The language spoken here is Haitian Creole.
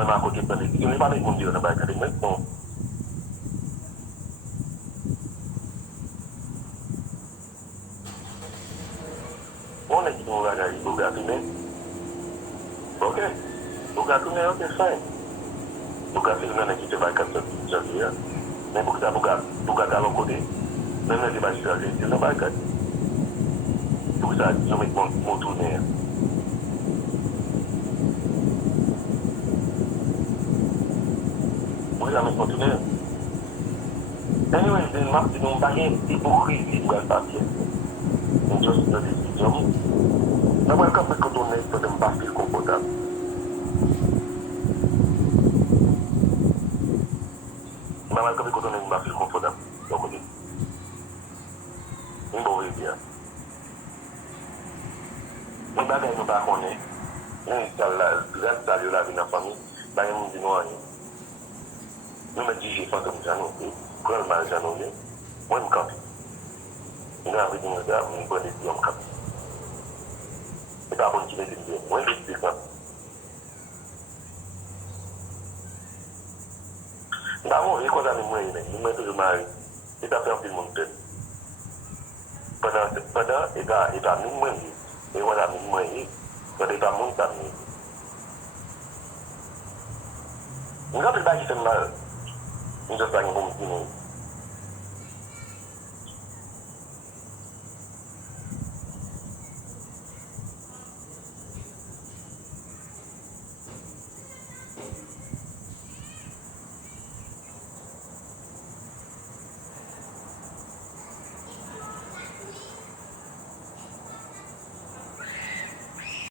men a kote pen yon pa mek moun diyo nan bagay men non. On est qui nous bagay pou gati men. Ok. Pou gati men ok fine. Pou gati men ki te bagay sa diya. Men pou gati alon kote. Men men di bagay sa diya nan bagay. Pou sa yon mek moun tourne ya. Pou sa mek moun tourne ya. Anyway, den map di nou bagay hypocrisie pou gati papye. And just the decision. Now welcome to Cotonou for them back feel comfortable. Now welcome to Cotonou back feel comfortable. Donc on dit. Une bonne idée. On va gagner pas connaît. On installe la vie dans la famille. Bah on dit non. Nous me dit j'ai fait comme ça non. Quand le mal ça non. Moi me campe. Nous avons dit nous avons une bonne idée en campe. C'est pas bon qui veut dire. Moi je dis ça. D'abord, il condamne moi, il m'a toujours marié. Il a fait un peu mon tête. Pendant, il a mis moi, et voilà, mis moi, quand il a mon temps. Nous avons pas qui fait mal. Nous avons pas qui fait mal.